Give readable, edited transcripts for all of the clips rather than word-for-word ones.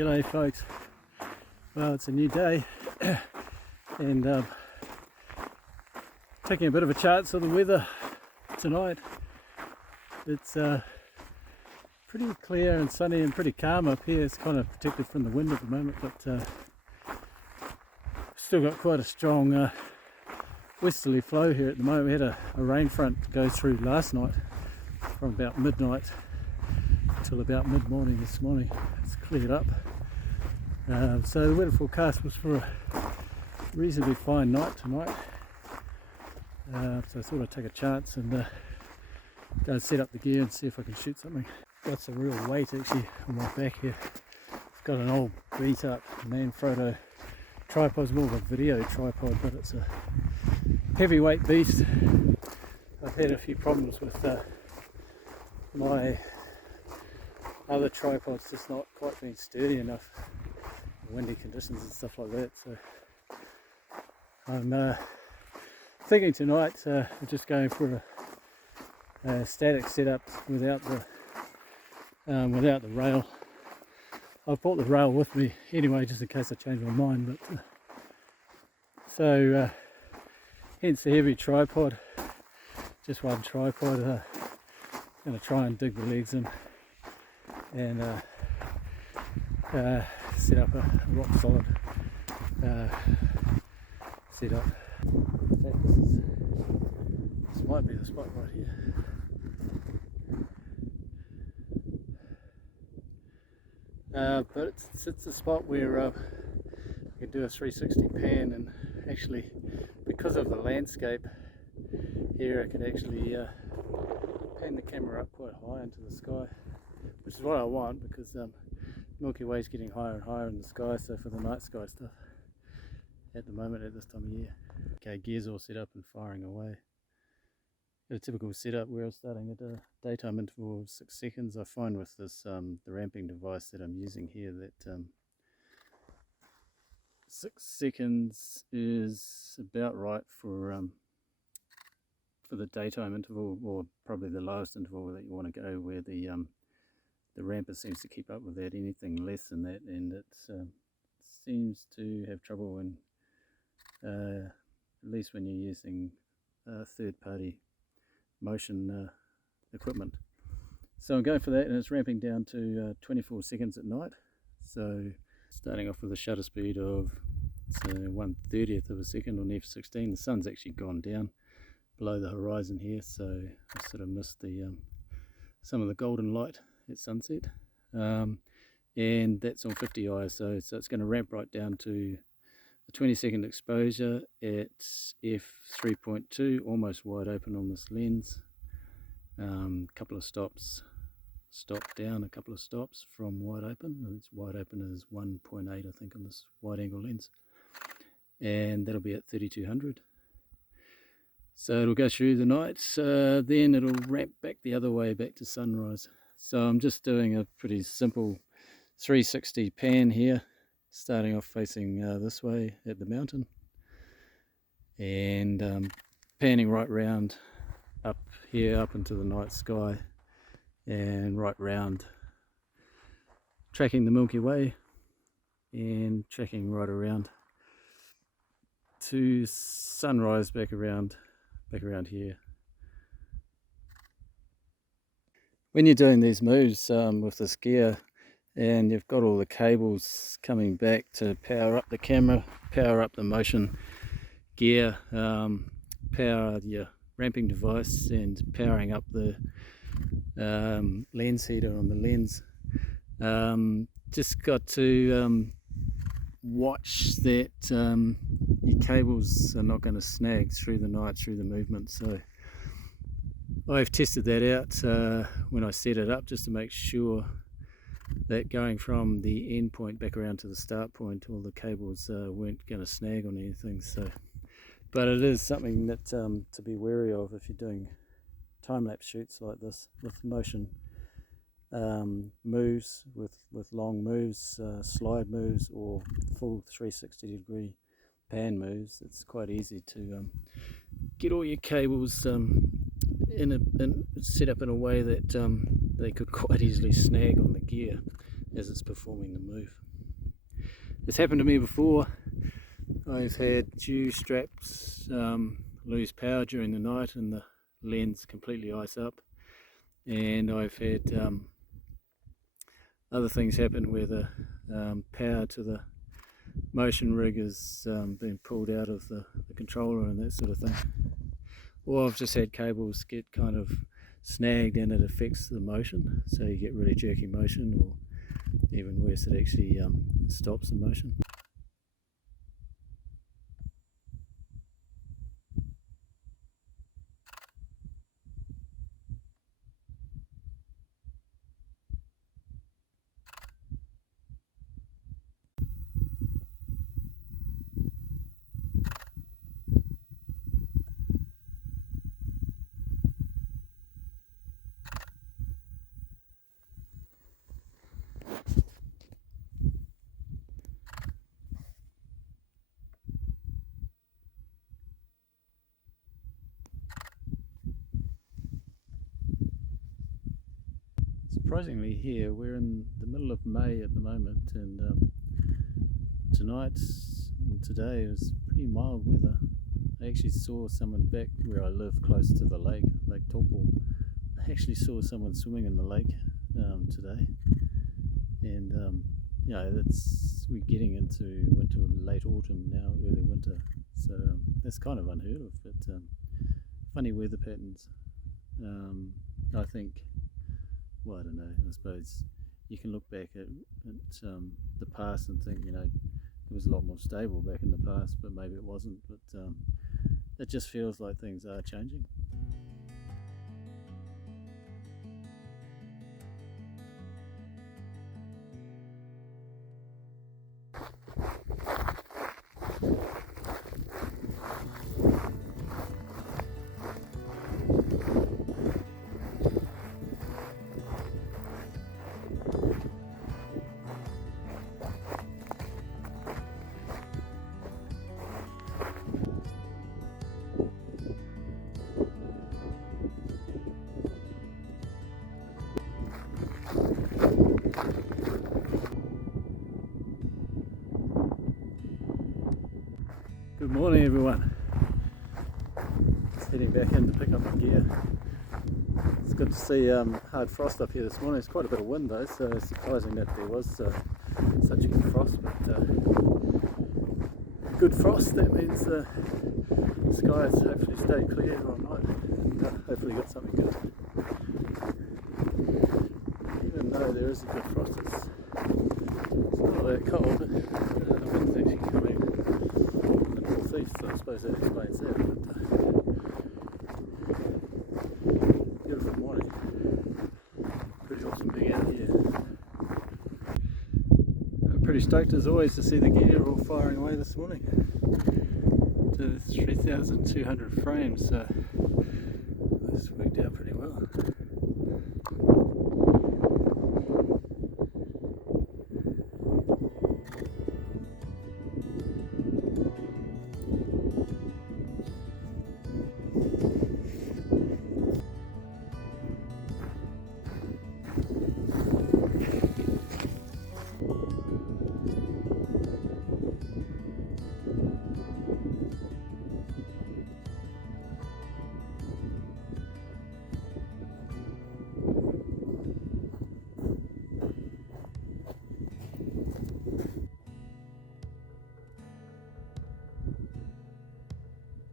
G'day folks. Well, it's a new day and taking a bit of a chance on the weather tonight. It's pretty clear and sunny and pretty calm up here. It's kind of protected from the wind at the moment, but still got quite a strong westerly flow here at the moment. We had a rain front go through last night from about midnight till about mid-morning this morning. It's cleared up. So the weather forecast was for a reasonably fine night tonight. So I thought I'd take a chance and go and set up the gear and see if I can shoot something. Got some real weight actually on my back here. I've got an old beat up Manfrotto tripod. It's more of a video tripod, but it's a heavyweight beast. I've had a few problems with my other tripods just not quite being sturdy enough in windy conditions and stuff like that. So I'm thinking tonight I'm just going for a static setup without the rail. I've brought the rail with me anyway just in case I change my mind, but so hence the heavy tripod, just one tripod. Going to try and dig the legs in and set up a rock solid setup. In fact, this might be the spot right here. But it's a spot where I can do a 360 pan, and actually because of the landscape here I can actually pan the camera up quite high into the sky, which is what I want because Milky Way is getting higher and higher in the sky, so for the night sky stuff at the moment at this time of year. Okay, gear's all set up and firing away. Got a typical setup where I'm starting at a daytime interval of 6 seconds. I find with this the ramping device that I'm using here that 6 seconds is about right for the daytime interval, or probably the lowest interval that you want to go, where the ramper seems to keep up with that. Anything less than that, and it seems to have trouble when, at least when you're using third-party motion equipment. So I'm going for that, and it's ramping down to 24 seconds at night. So starting off with a shutter speed of 1/30th of a second on f16. The sun's actually gone down below the horizon here, so I sort of missed the some of the golden light at sunset, and that's on 50 ISO, so it's going to ramp right down to a 20-second exposure at f3.2, almost wide open on this lens. Couple of stops, stop down a couple of stops from wide open, and it's wide open as 1.8 I think on this wide angle lens, and that'll be at 3200. So it'll go through the night, then it'll ramp back the other way back to sunrise. So I'm just doing a pretty simple 360 pan here, starting off facing this way at the mountain, and panning right round up here up into the night sky, and right round, tracking the Milky Way and tracking right around to sunrise back around here. When you're doing these moves with this gear, and you've got all the cables coming back to power up the camera, power up the motion gear, power your ramping device, and powering up the lens heater on the lens, just got to watch that your cables are not going to snag through the night, through the movement. So I've tested that out when I set it up, just to make sure that going from the end point back around to the start point, all the cables weren't going to snag on anything. So, but it is something that to be wary of if you're doing time-lapse shoots like this with motion moves, with long moves, slide moves, or full 360-degree pan moves. It's quite easy to get all your cables set up in a way that they could quite easily snag on the gear as it's performing the move. It's happened to me before. I've had dew straps lose power during the night and the lens completely ice up, and I've had other things happen where the power to the motion rig has been pulled out of the controller and that sort of thing. Or I've just had cables get kind of snagged and it affects the motion, so you get really jerky motion, or even worse, it actually stops the motion. Surprisingly, here we're in the middle of May at the moment, and tonight and today was pretty mild weather. I actually saw someone back where I live close to the lake, Lake Taupo. I actually saw someone swimming in the lake today, and we're getting into winter, late autumn now, early winter, so that's kind of unheard of, but funny weather patterns. I think, well, I don't know, I suppose you can look back at the past and think, you know, it was a lot more stable back in the past, but maybe it wasn't, but it just feels like things are changing. Good morning, everyone. Just heading back in to pick up the gear. It's good to see hard frost up here this morning. It's quite a bit of wind though, so it's surprising that there was such a good frost. But good frost, that means the skies hopefully stay clear all night, and hopefully got something good. Even though there is a good frost, it's not that cold. The wind's actually coming northeast, so I suppose that explains that. But beautiful morning. Pretty awesome being out here. I'm pretty stoked as always to see the gear all firing away this morning to 3,200 frames, so this worked out pretty well.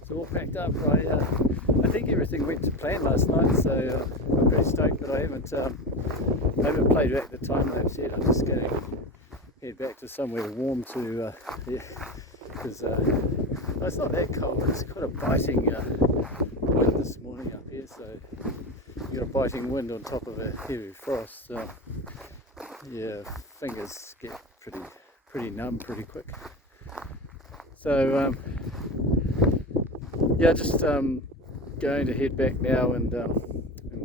It's all packed up. I think everything went to plan last night, so I'm pretty stoked, but I haven't played back the time lapse yet. I'm just going to head back to somewhere warm to, because it's not that cold. It's quite a biting wind this morning up here, so you got a biting wind on top of a heavy frost. So yeah, fingers get pretty numb pretty quick. So yeah, just going to head back now and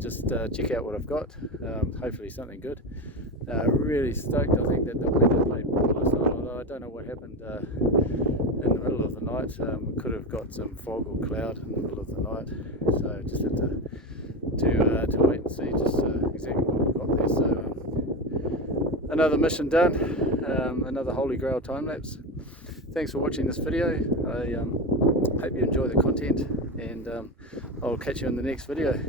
just check out what I've got. Hopefully something good. Really stoked. I think that the weather played ball last night, although I don't know what happened in the middle of the night. We could have got some fog or cloud in the middle of the night, so just have to wait and see just exactly what we've got there. So another mission done. another Holy Grail time lapse. Thanks for watching this video. I hope you enjoy the content, and I'll catch you in the next video.